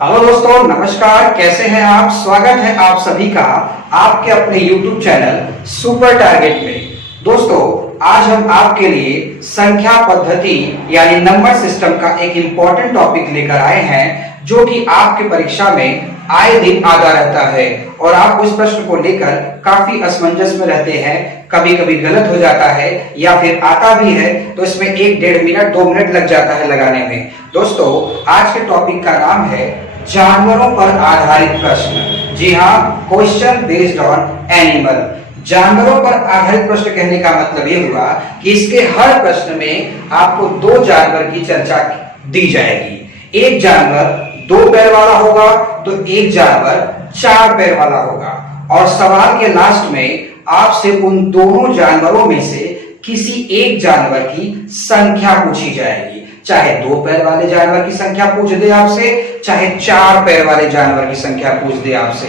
Hello दोस्तों, नमस्कार। कैसे हैं आप? स्वागत है आप सभी का आपके अपने YouTube चैनल सुपर टारगेट में। दोस्तों, आज हम आपके लिए संख्या पद्धति यानी नंबर सिस्टम का एक इंपॉर्टेंट टॉपिक लेकर आए हैं, जो कि आपके परीक्षा में आए दिन आता रहता है और आप उस प्रश्न को लेकर काफी असमंजस में रहते हैं। कभी कभी गलत हो जाता है या फिर आता भी है तो इसमें 1-1.5 मिनट 2 मिनट लग जाता है लगाने में। दोस्तों, आज के टॉपिक का नाम है जानवरों पर आधारित प्रश्न। जी हाँ, क्वेश्चन बेस्ड ऑन एनिमल। जानवरों पर आधारित प्रश्न कहने का मतलब ये हुआ कि इसके हर प्रश्न में आपको 2 जानवर की चर्चा दी जाएगी। एक जानवर 2 पैर वाला होगा तो एक जानवर 4 पैर वाला होगा, और सवाल के लास्ट में आपसे उन दोनों जानवरों में से किसी एक जानवर की संख्या पूछी जाएगी। चाहे 2 पैर वाले जानवर की संख्या पूछ दे आपसे, चाहे 4 पैर वाले जानवर की संख्या पूछ दे आपसे।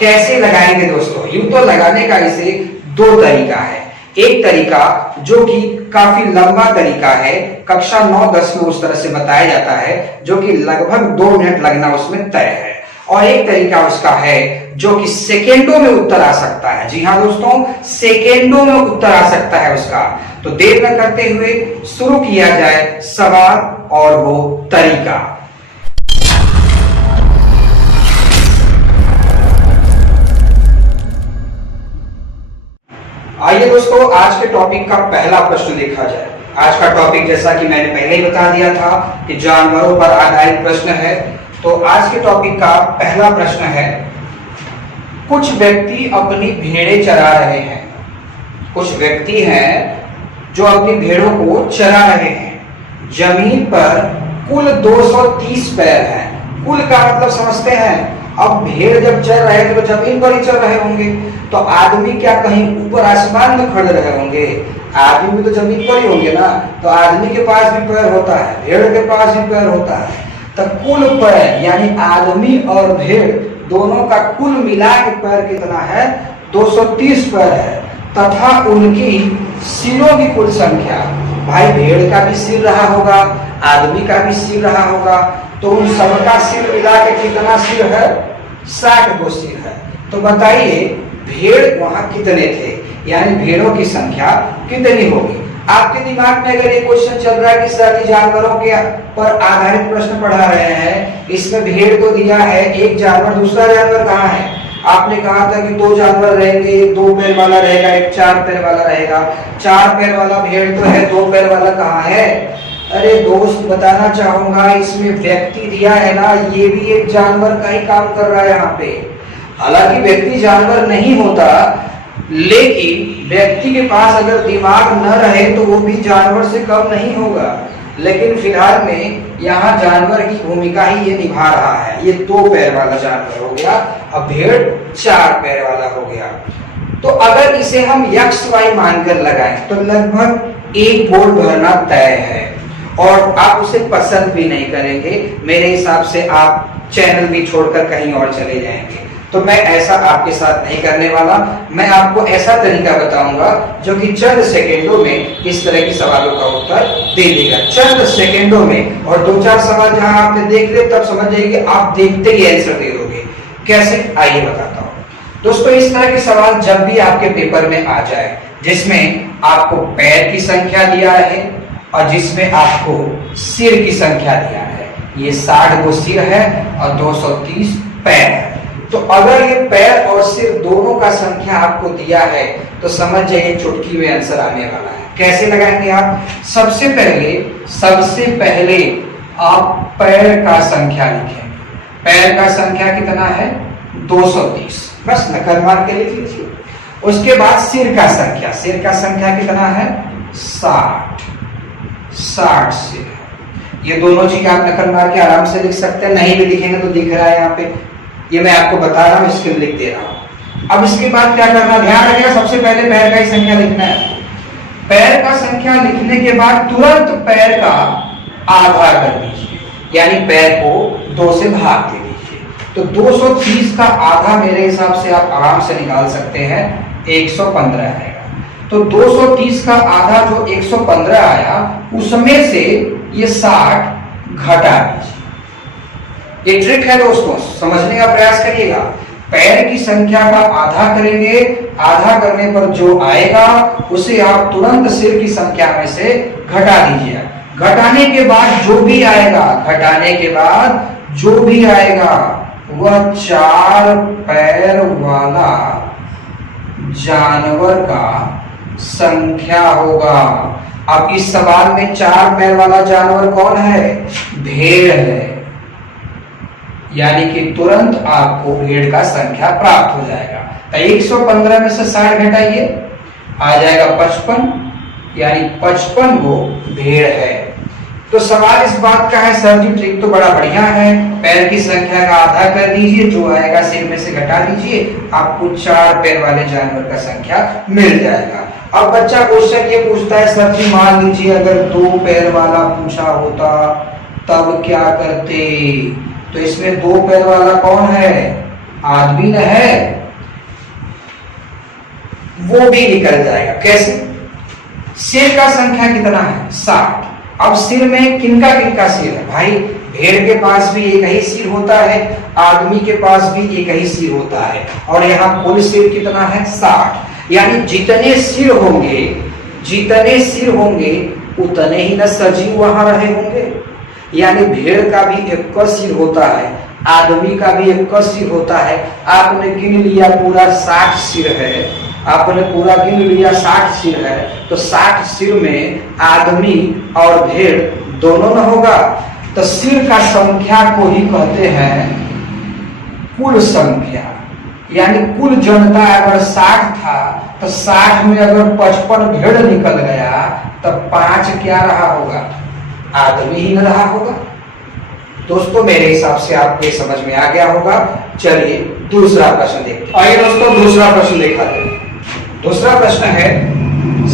कैसे लगाएंगे दोस्तों? यूं तो लगाने का इसे 2 तरीका है। एक तरीका जो कि काफी लंबा तरीका है, कक्षा 9-10 में उस तरह से बताया जाता है, जो कि लगभग 2 मिनट लगना उसमें तय है। और एक तरीका उसका है जो कि सेकेंडों में उत्तर आ सकता है। जी हाँ दोस्तों, सेकेंडों में उत्तर आ सकता है उसका। तो देर न करते हुए शुरू किया जाए सवाल और वो तरीका। आइए दोस्तों, आज के टॉपिक का पहला प्रश्न देखा जाए। आज का टॉपिक, जैसा कि मैंने पहले ही बता दिया था, कि जानवरों पर आधारित प्रश्न है। तो आज के टॉपिक का पहला प्रश्न है, कुछ व्यक्ति अपनी भेड़ें चरा रहे हैं। कुछ व्यक्ति हैं जो अपनी भेड़ों को चरा रहे हैं। जमीन पर कुल 230 पैर हैं। कुल का मतलब समझते हैं। अब भेड़ जब चल रहे थे तो जमीन पर ही चल रहे होंगे, तो आदमी क्या कहीं ऊपर आसमान में खड़े रहे होंगे? आदमी भी तो जमीन पर ही होंगे ना। तो आदमी के पास भी पैर होता है, भेड़ के पास भी पैर होता है। तो कुल पैर यानी आदमी और भेड़ दोनों का कुल मिला के पैर कितना है? 230 पैर है। तथा उनकी सिरों की कुल संख्या, भाई भेड़ का भी सिर रहा होगा, आदमी का भी सिर रहा होगा, तो उन सबका सिर मिला के कितना सिर है? 60 गो सिर है। तो बताइए भेड़ वहां कितने थे, यानी भेड़ों की संख्या कितनी होगी? आपके दिमाग में अगर ये क्वेश्चन चल रहा है कि सर जानवरों के पर आधारित प्रश्न पढ़ा रहे हैं, इसमें भेड़ को दिया है, एक जानवर, दूसरा जानवर कहाँ है? आपने कहा था कि 2 जानवर रहेंगे, एक 2 पैर वाला रहेगा, एक 4 पैर वाला रहेगा। 4 पैर वाला भेड़ तो है, 2 पैर वाला कहाँ है? अरे दोस्त, बताना चाहूंगा, इसमें व्यक्ति दिया है ना, ये भी एक जानवर का ही काम कर रहा है यहाँ पे। हालांकि व्यक्ति जानवर नहीं होता, लेकिन व्यक्ति के पास अगर दिमाग न रहे तो वो भी जानवर से कम नहीं होगा। लेकिन फिलहाल में यहाँ जानवर की भूमिका ही ये निभा रहा है। ये 2 पैर वाला जानवर हो गया, अब भेड़ 4 पैर वाला हो गया। तो अगर इसे हम XY मानकर लगाएं तो लगभग 1 बोर्ड भरना तय है, और आप उसे पसंद भी नहीं करेंगे। मेरे हिसाब से आप चैनल भी छोड़कर कहीं और चले जाएंगे। तो मैं ऐसा आपके साथ नहीं करने वाला। मैं आपको ऐसा तरीका बताऊंगा जो कि चंद सेकेंडों में इस तरह के सवालों का उत्तर दे देगा। चंद सेकेंडों में, और 2-4 सवाल जहां आपने देख लिया तब समझ जाइए आप देखते ही आंसर दे दोगे। कैसे? आइए बताता हूँ दोस्तों। इस तरह के सवाल जब भी आपके पेपर में आ जाए, जिसमें आपको पैर की संख्या दिया है और जिसमें आपको सिर की संख्या दिया है, ये 60 गो सिर है और 230 पैर है। तो अगर ये पैर और सिर दोनों का संख्या आपको दिया है तो समझ जाइए चुटकी में आंसर आने वाला है। कैसे लगाएंगे आप? सबसे पहले आप पैर का संख्या लिखेंगे। पैर का संख्या कितना है? 230, बस नकल मार के लिख लीजिए। उसके बाद सिर का संख्या कितना है? 60 सिर। ये दोनों चीज आप नकल मार के आराम से लिख सकते हैं। नहीं भी लिखेंगे तो दिख रहा है यहाँ पे, ये मैं आपको बता रहा हूँ, इसके लिख दे रहा हूँ। अब इसके बाद क्या करना, ध्यान रखिएगा, सबसे पहले पैर का ही संख्या लिखना है। पैर का संख्या लिखने के बाद तुरंत पैर का आधा कर दीजिए, यानी पैर को 2 से भाग दे दीजिए। तो 230 का आधा मेरे हिसाब से आप आराम से निकाल सकते हैं, 115 आएगा। तो 230 का आधा जो 115 आया, उसमें से ये 60 घटा दीजिए। ये ट्रिक है दोस्तों, समझने का प्रयास करिएगा। पैर की संख्या का आधा करेंगे, आधा करने पर जो आएगा उसे आप तुरंत सिर की संख्या में से घटा दीजिए। घटाने के बाद जो भी आएगा, घटाने के बाद जो भी आएगा वह 4 पैर वाला जानवर का संख्या होगा। अब इस सवाल में 4 पैर वाला जानवर कौन है? भेड़ है। यानी कि तुरंत आपको भेड़ का संख्या प्राप्त हो जाएगा। तो 115 में से 60 घटाइए, आ जाएगा 55, यानी 55 वो भेड़ है। तो सवाल इस बात का है सर जी ट्रिक तो बड़ा बढ़िया है, पैर की संख्या का आधा कर दीजिए, जो आएगा सिर में से घटा दीजिए, आपको 4 पैर वाले जानवर का संख्या मिल जाएगा। अब बच्चा क्वेश्चन ये पूछता है सर जी मान लीजिए अगर 2 पैर वाला पूछा होता तब क्या करते? तो इसमें 2 पैर वाला कौन है? आदमी न है, वो भी निकल जाएगा। कैसे? सिर का संख्या कितना है? 60। अब सिर में किनका किनका सिर है भाई? भेड़ के पास भी एक ही सिर होता है, आदमी के पास भी एक ही सिर होता है, और यहाँ कुल सिर कितना है? 60। यानी जितने सिर होंगे उतने ही न सजीव वहां रहे होंगे। यानी भेड़ का भी एक सिर होता है, आदमी का भी एक सिर होता है। आपने गिन लिया पूरा 60 सिर है, आपने पूरा गिन लिया 60 सिर है, तो 60 सिर में आदमी और भेड़ दोनों न होगा। तो सिर का संख्या को ही कहते हैं कुल संख्या। यानी कुल जनता अगर 60 था तो 60 में अगर 55 भेड़ निकल गया तो 5 क्या रहा होगा? आदमी ही न रहा होगा। दोस्तों मेरे हिसाब से आपको ये समझ में आ गया होगा। चलिए दूसरा प्रश्न देखते हैं। आइए दोस्तों दूसरा प्रश्न देखा जाए। दूसरा प्रश्न है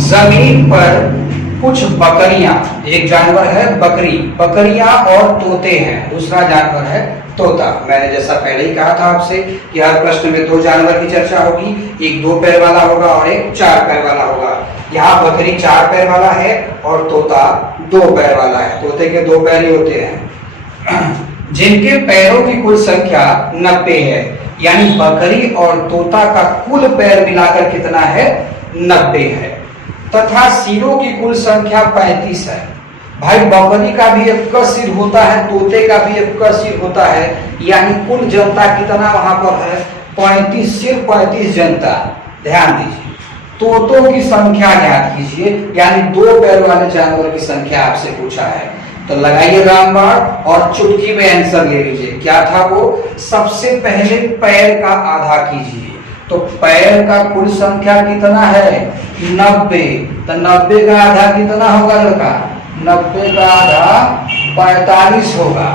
जमीन पर कुछ बकरियां, एक जानवर है बकरी, बकरियां और तोते हैं, दूसरा जानवर है तोता। मैंने जैसा पहले ही कहा था आपसे कि हर प्रश्न में 2 जानवर की चर्चा होगी, एक 2 पैर वाला होगा और एक 4 पैर वाला होगा। यहाँ बकरी 4 पैर वाला है और तोता 2 पैर वाला है। तोते के 2 पैर ही होते हैं। जिनके पैरों की कुल संख्या 90 है, यानी बकरी और तोता का कुल पैर मिलाकर कितना है? 90 है। तथा सिरों की कुल संख्या 35 है। भाई बकरी का भी एक सिर होता है, तोते का भी एक सिर होता है, यानी कुल जनता कितना वहां पर है? 35 सिर 35 जनता। ध्यान दीजिए, तोतों की संख्या ज्ञात कीजिए, यानी 2 पैर वाले जानवर की संख्या आपसे पूछा है। तो लगाइए रामबाण और चुटकी में आंसर ले लीजिए। क्या था वो? सबसे पहले पैर का आधा कीजिए। तो पैर का कुल संख्या कितना है? 90। तो 90 का आधा कितना होगा लड़का? 90 का आधा 45 होगा।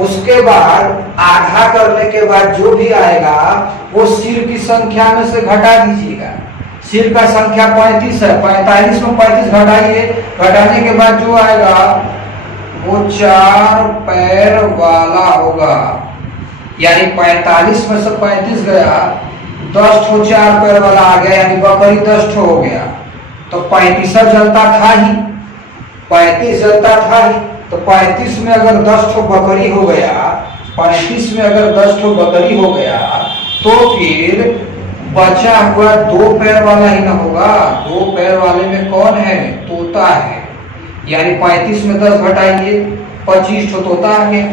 उसके बाद आधा करने के बाद जो भी आएगा वो सिर की संख्या में से घटा दीजिएगा। सिर का संख्या 35 है, 45 में 35 घटाइए, घटाने के बाद जो आएगा वो 4 पैर वाला होगा। यानी 45 में से 35 गया, 10 ठो 4 पैर वाला आ गया, यानी बकरी 10 ठो हो गया। तो 35 जनता था ही, 35 जनता था ही, तो 35 में अगर 10 ठो बकरी हो गया, 35 में अगर 10 ठो बकरी हो गया तो फिर बचा हुआ 2 पैर वाला ही ना होगा। 2 पैर वाले में कौन है? तोता है। यानी 35 में 10 घटाइए, 25 ठो तोता आ गया।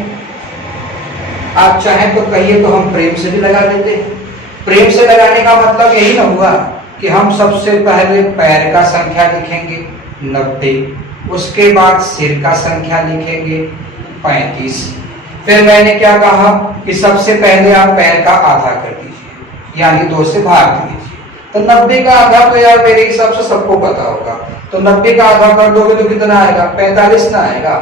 आप चाहें तो कहिए तो हम प्रेम से भी लगा देते हैं। प्रेम से लगाने का मतलब यही ना हुआ कि हम सबसे पहले पैर का संख्या लिखेंगे 90, उसके बाद सिर का संख्या लिखेंगे 35। फिर मैंने क्या कहा कि सबसे पहले आप पैर का आधा कर दीजिए, यानी 2 से भाग दीजिए। तो 90 का आधा तो यार मेरे हिसाब से सबको पता होगा। तो 90 का आधा कर दोगे तो कितना आएगा? 45 ना आएगा।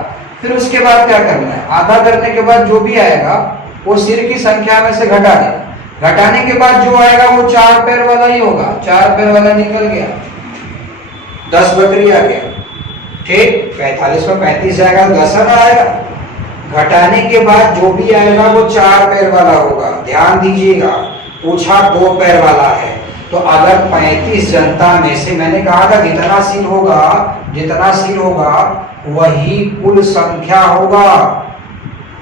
फिर उसके बाद क्या करना है? आधा करने के बाद जो भी आएगा वो सिर की संख्या में से घटा देना। घटाने के बाद जो आएगा वो 4 पैर वाला ही होगा। 4 पैर वाला निकल गया, 10 बकरी आ गया। ठीक, 45 में 35 जाएगा, 10 आएगा। घटाने के बाद जो भी आएगा वो 4 पैर वाला होगा। ध्यान दीजिएगा, पूछा 2 पैर वाला है। तो अगर 35 जनता में से मैंने कहा था जितना सिर होगा वही कुल संख्या होगा।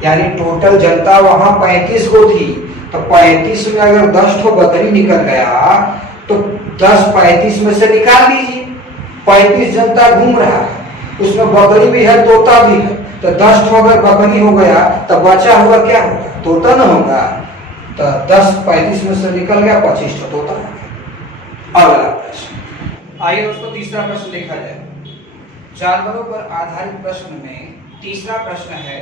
यानी टोटल जनता वहां 35 को थी, तो 35 में अगर 10 ठो बकरी निकल गया तो 10 35 में से निकाल लीजिए। 35 जनता घूम रहा है, उसमें बकरी भी है, तोता भी है, तो 10 ठो अगर बकरी हो गया तो बचा हुआ क्या होगा? तोता न होगा। तो 10 35 में से निकल गया, 25 ठो तोता हो गया। अगला प्रश्न, आइए दोस्तों तीसरा प्रश्न देखा जाए। जानवरों पर आधारित प्रश्न में तीसरा प्रश्न है,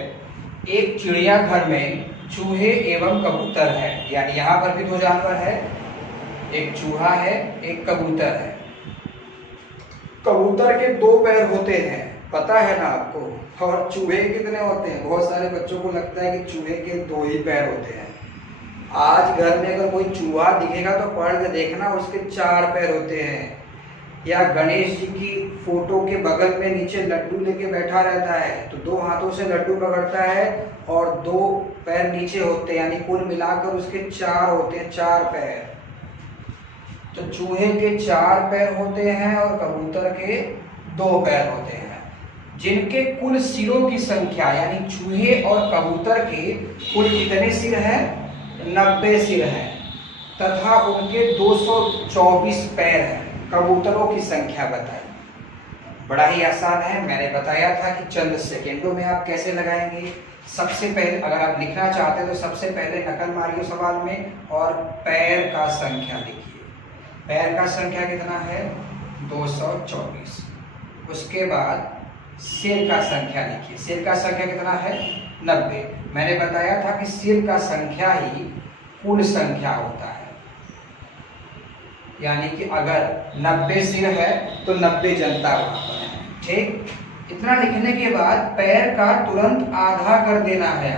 एक चिड़ियाघर में चूहे एवं कबूतर है, यानी यहाँ पर भी दो जानवर है, एक चूहा है, एक कबूतर है। कबूतर के 2 पैर होते हैं, पता है ना आपको? और चूहे कितने होते हैं? बहुत सारे बच्चों को लगता है कि चूहे के 2 ही पैर होते हैं। आज घर में अगर कोई चूहा दिखेगा तो पढ़ के देखना, उसके 4 पैर होते हैं। या गणेश जी की फोटो के बगल में नीचे लड्डू लेके बैठा रहता है, तो 2 हाथों से लड्डू पकड़ता है और 2 पैर नीचे होते हैं, यानी कुल मिलाकर उसके 4 होते हैं, 4 पैर। तो चूहे के 4 पैर होते हैं और कबूतर के 2 पैर होते हैं, जिनके कुल सिरों की संख्या, यानी चूहे और कबूतर के कुल कितने सिर हैं? 90 सिर हैं, तथा उनके 224 पैर हैं। कबूतरों की संख्या बताइए। बड़ा ही आसान है, मैंने बताया था कि चंद सेकेंडों में आप कैसे लगाएंगे। सबसे पहले अगर आप लिखना चाहते हैं तो सबसे पहले नकल मारिए सवाल में और पैर का संख्या लिखिए। पैर का संख्या कितना है? 224। उसके बाद सिर का संख्या लिखिए। सिर का संख्या कितना है? 90। मैंने बताया था कि सिर का संख्या ही कुल संख्या होता है, यानी कि अगर 90 सिर है तो 90 जनता वहां पर है। ठीक, इतना लिखने के बाद पैर का तुरंत आधा कर देना है।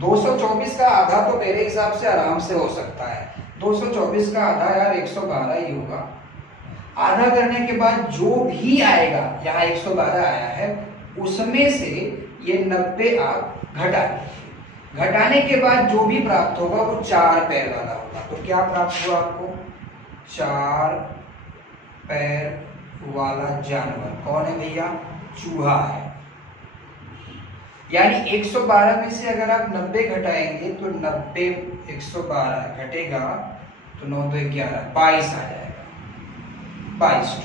224 का आधा तो मेरे हिसाब से आराम से हो सकता है। 224 का आधा यार 112 ही होगा। आधा करने के बाद जो भी आएगा, यहाँ 112 आया है, उसमें से ये 90 आप घटा दीजिए। घटाने के बाद जो भी प्राप्त होगा वो 4 पैर वाला होगा। तो क्या प्राप्त हुआ आपको? 4 पैर वाला जानवर कौन है भैया? चूहा है। यानी 112 में से अगर आप 90 घटाएंगे तो 90 112 घटेगा तो 9 2 11 22 आ जाएगा। 22,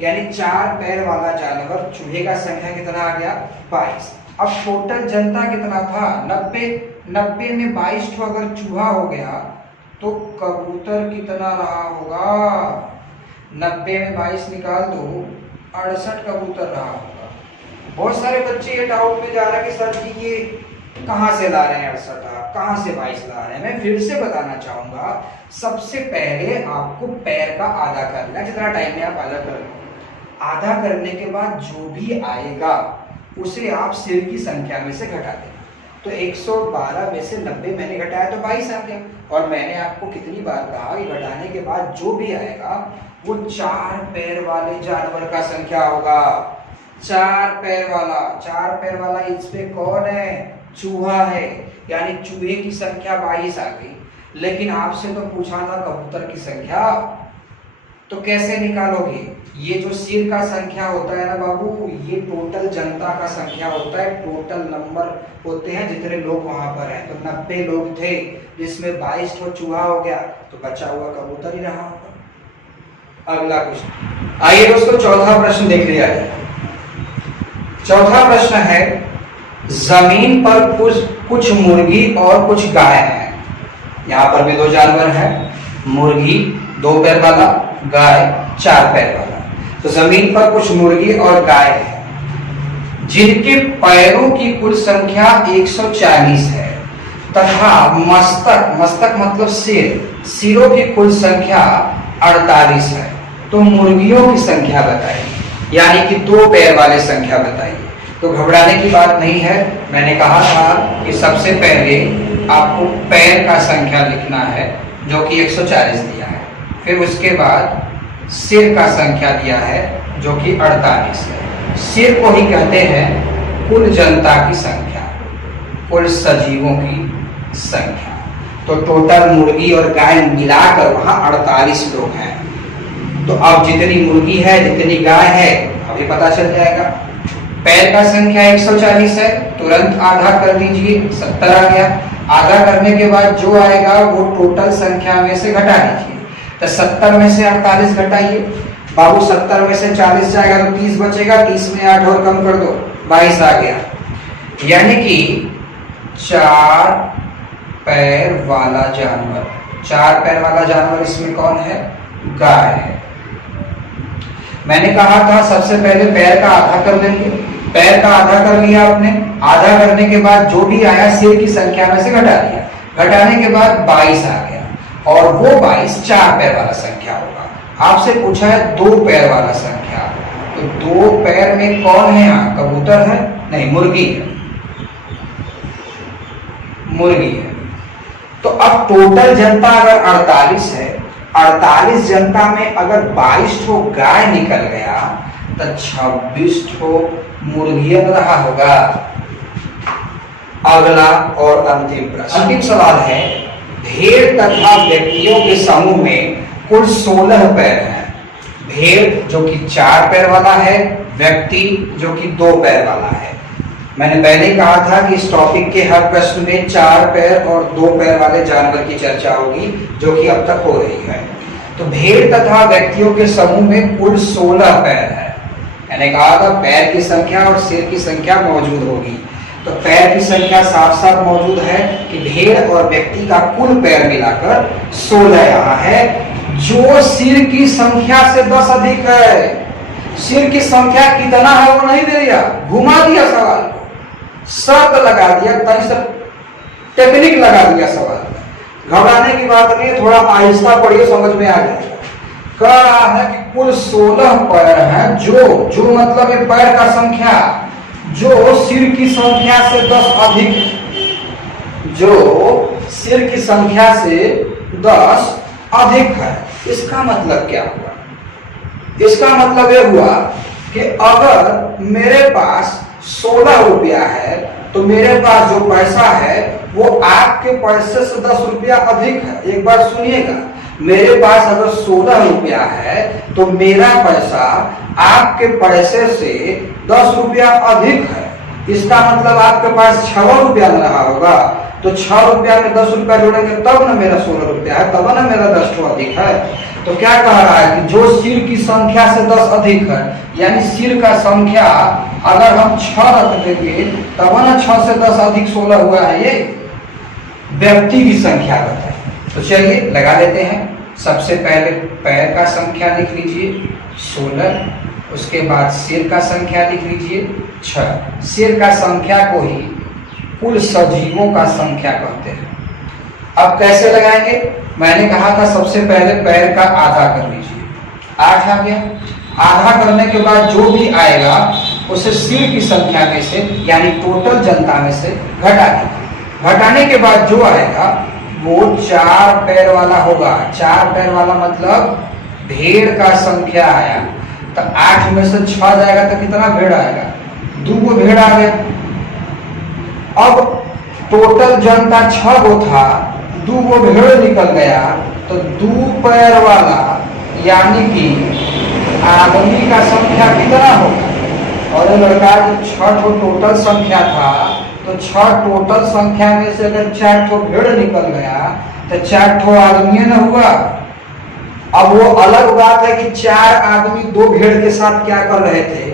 यानी 4 पैर वाला जानवर चूहे का संख्या कितना आ गया? 22। अब टोटल जनता कितना था? 90 में 22 ठो अगर चूहा हो गया तो कबूतर कितना रहा होगा? 90 में 22 निकाल दो, 68 कबूतर रहा होगा। बहुत सारे बच्चे ये डाउट में जा रहे हैं कि सर जी ये कहाँ से ला रहे हैं 68, आप कहाँ से 22 ला रहे हैं? मैं फिर से बताना चाहूंगा, सबसे पहले आपको पैर का आधा करना है, जितना टाइम में आप आधा कर लो। आधा करने के बाद जो भी आएगा उसे आप सिर की संख्या में से घटा देना। तो 112 में से 90 मैंने घटाया तो 22 आ गया। और मैंने आपको कितनी बार कहा कि घटाने के बाद जो भी आएगा वो 4 पैर वाले जानवर का संख्या होगा। 4 पैर वाला, 4 पैर वाला इसमें कौन है? चूहा है, यानी चूहे की संख्या 22 आ गई। लेकिन आपसे तो पूछा था कबूतर की संख्या, तो कैसे निकालोगे? ये जो सिर का संख्या होता है ना बाबू, ये टोटल जनता का संख्या होता है, टोटल नंबर होते हैं जितने लोग वहां पर हैं। तो 90 लोग थे, जिसमें 22 ठो चूहा हो गया, तो बचा हुआ कबूतर ही रहा होगा। अगला क्वेश्चन, आइए दोस्तों चौथा प्रश्न देख लिया जाए। चौथा प्रश्न है, जमीन पर कुछ मुर्गी और कुछ गाय है। यहाँ पर भी 2 जानवर हैं, मुर्गी 2 पैर वाला, गाय 4 पैर वाला। तो जमीन पर कुछ मुर्गी और गाय है, जिनके पैरों की कुल संख्या 140 है, तथा मस्तक मतलब सिरों की कुल संख्या 48 है। तो मुर्गियों की संख्या बताइए, यानी कि 2 पैर वाले संख्या बताइए। तो घबराने की बात नहीं है, मैंने कहा था कि सबसे पहले आपको पैर का संख्या लिखना है जो कि 140 दिया है, फिर उसके बाद सिर का संख्या दिया है जो कि 48 है। सिर को ही कहते हैं कुल जनता की संख्या, कुल सजीवों की संख्या। तो टोटल मुर्गी और गाय मिलाकर वहां 48 लोग हैं। तो अब जितनी मुर्गी है जितनी गाय है अभी पता चल जाएगा। पैर का संख्या 140 है, तुरंत आधा कर दीजिए, 70 आ गया। आधा करने के बाद जो आएगा वो टोटल संख्या में से घटा दीजिए। तो 70 में से 48 घटाइए बाबू, 70 में से 40 जाएगा तो 30 बचेगा, 30 में 8 और कम कर दो, 22 आ गया। यानी कि 4 पैर वाला जानवर, 4 पैर वाला जानवर इसमें कौन है? गाय है। मैंने कहा था सबसे पहले पैर का आधा कर लेंगे, पैर का आधा कर लिया आपने। आधा करने के बाद जो भी आया सिर की संख्या में से घटा दिया, घटाने के बाद 22 आ गया, और वो 22 4 पैर वाला संख्या होगा। आपसे पूछा है 2 पैर वाला संख्या, तो 2 पैर में कौन है? यहाँ कबूतर है? नहीं, मुर्गी है, मुर्गी है। तो अब टोटल जनता अगर 48 है, 48 जनता में अगर 22 ठो गाय निकल गया तो 26 ठो मुर्गियन रहा होगा। अगला और अंतिम प्रश्न, अंतिम सवाल है, भेड़ तथा व्यक्तियों के समूह में कुल 16 पैर हैं। भेड़ जो कि 4 पैर वाला है, व्यक्ति जो कि 2 पैर वाला है। मैंने पहले ही कहा था कि इस टॉपिक के हर प्रश्न में 4 पैर और 2 पैर वाले जानवर की चर्चा होगी, जो कि अब तक हो रही है। तो भेड़ तथा व्यक्तियों के समूह में कुल 16 पैर है। मैंने कहा था पैर की संख्या और सिर की संख्या मौजूद होगी, तो पैर की संख्या साफ साफ मौजूद है कि भेड़ और व्यक्ति का कुल पैर मिलाकर 16 यहाँ है, जो सिर की संख्या से 10 अधिक है। सिर की संख्या कितना है वो नहीं दे दिया, घुमा दिया सवाल को, शर्त लगा दिया, तनी सा टेक्निक लगा दिया सवाल। घबराने की बात नहीं, थोड़ा आहिस्ता पढ़िए, समझ में आ जाएगा। कह रहा है कि कुल 16 पैर हैं, जो मतलब है पैर का संख्या जो सिर की संख्या से 10 अधिक, जो सिर की संख्या से 10 अधिक है। इसका मतलब क्या हुआ? इसका मतलब यह हुआ कि अगर मेरे पास 16 रुपया है तो मेरे पास जो पैसा है वो आपके पैसे से 10 रुपया अधिक है। एक बार सुनिएगा, मेरे पास अगर 16 रुपया है तो मेरा पैसा आपके पैसे से 10 रुपया अधिक है। इसका मतलब आपके पास 6 रुपया न रहा होगा, तो 6 रुपया में 10 रुपया जोड़ेंगे तब ना मेरा 16 रुपया है, तब ना मेरा 10 अधिक है। तो क्या कह रहा है कि जो सिर की संख्या से 10 अधिक है, यानी सिर का संख्या अगर हम 6 रख देंगे तब ना 6 से 10 अधिक 16 हुआ है। ये व्यक्ति की संख्या बताए, तो चलिए लगा लेते हैं। सबसे पहले पैर का संख्या लिख लीजिए 16, उसके बाद सिर का संख्या लिख लीजिए 6। सिर का संख्या को ही कुल सजीवों का संख्या कहते हैं। अब कैसे लगाएंगे? मैंने कहा था सबसे पहले पैर का आधा कर लीजिए, 8 आ गया। आधा करने के बाद जो भी आएगा उसे सिर की संख्या में से यानी टोटल जनता में से घटा दीजिए। घटाने के बाद जो आएगा वो 4 पैर वाला होगा। 4 पैर वाला मतलब भेड़ का संख्या आया, तो 8 में से 6 जाएगा तो कितना भेड़ आएगा? 2 भेड़ आ गया। अब टोटल जनता 6 गो था, 2 भेड़ निकल गया, तो 2 पैर वाला यानी कि आदमी का संख्या कितना होगा? और ये लड़का 6 टोटल संख्या था, तो 6 टोटल संख्या में से अगर 4 ठो भेड़ निकल गया तो 4 ठो आदमी न हुआ। अब वो अलग बात है कि 4 आदमी 2 भेड़ के साथ क्या कर रहे थे,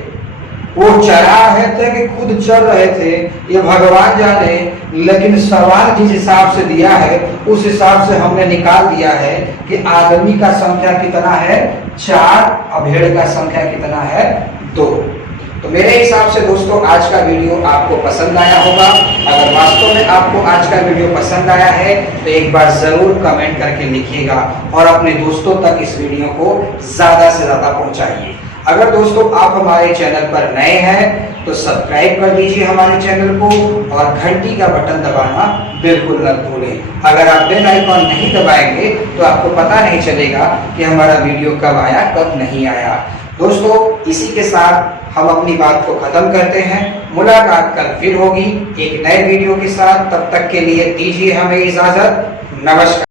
वो चरा रहे थे कि खुद चल रहे थे, ये भगवान जाने। लेकिन सवाल जिस हिसाब से दिया है उस हिसाब से हमने निकाल दिया है कि आदमी का संख्या कितना है 4 और भेड़ का संख्या कितना है 2। तो मेरे हिसाब से दोस्तों आज का वीडियो आपको पसंद आया होगा। अगर वास्तव में आपको आज का वीडियो पसंद आया है तो एक बार जरूर कमेंट करके लिखिएगा और अपने दोस्तों तक इस वीडियो को ज्यादा से ज्यादा पहुंचाइए। अगर दोस्तों आप हमारे चैनल पर नए हैं तो सब्सक्राइब कर दीजिए हमारे चैनल को और घंटी का बटन दबाना बिल्कुल न भूलें। अगर आप बेल आइकॉन नहीं दबाएंगे तो आपको पता नहीं चलेगा कि हमारा वीडियो कब आया कब नहीं आया। दोस्तों इसी के साथ हम अपनी बात को खत्म करते हैं। मुलाकात कल फिर होगी एक नए वीडियो के साथ। तब तक के लिए दीजिए हमें इजाजत। नमस्कार।